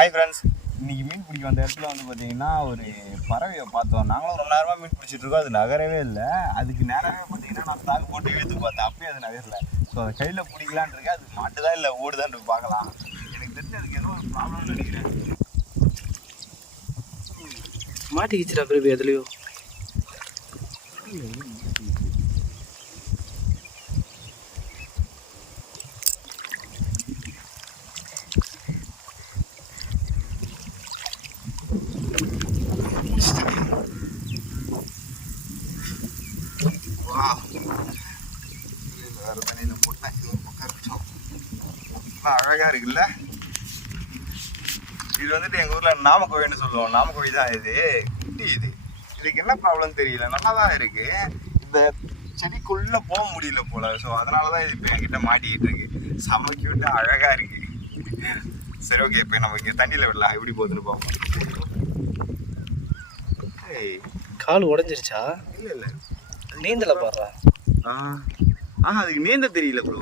Hi friends, இன்றைக்கி மீன் பிடிக்க வந்த இடத்துல வந்து பார்த்தீங்கன்னா ஒரு பறவையை பார்த்தோம். நாங்களும் ரொம்ப நேரமாக மீன் பிடிச்சிட்டு இருக்கோம். அது நகரவே இல்லை. அதுக்கு நேரமே பார்த்தீங்கன்னா நான் தாக்கு போட்டு இழுத்து பார்த்தேன், அப்பயே அது நகரில். ஸோ அதை கையில் பிடிக்கலான் இருக்கேன். அது மாட்டுதான் இல்லை ஓடுதான்னு பார்க்கலாம். எனக்கு தெரிஞ்சு அதுக்கு ஏதோ ஒரு ப்ராப்ளம்னு நினைக்கிறேன். மாட்டிக்கிச்சுடா பிரபு எதுலையோ. வேறு தண்ணியில் போட்டேன். இது ஒரு பக்கம் இருக்கட்டும். அழகாக இருக்குல்ல. இது வந்துட்டு எங்கள் ஊரில் நாமக்கோழின்னு சொல்லுவோம். நாமக்கோழி தான் இது. குட்டி இதுக்கு என்ன ப்ராப்ளம் தெரியல, நல்லா தான் இருக்குது. இந்த செடிக்குள்ளே போக முடியல போல். ஸோ அதனால தான் இது இப்போ என்கிட்ட மாட்டிக்கிட்டு இருக்கு. செம்ம கியூட்டு அழகாக இருக்குது. சரி, ஓகே, இப்போ நம்ம இங்கே தண்ணியில் விடலாம். எப்படி போகுதுன்னு பார்ப்போம். கால் உடஞ்சிருச்சா? இல்லை நீந்தலை பாடுறா. அதுக்கு நீந்த தெரியல ப்ரோ.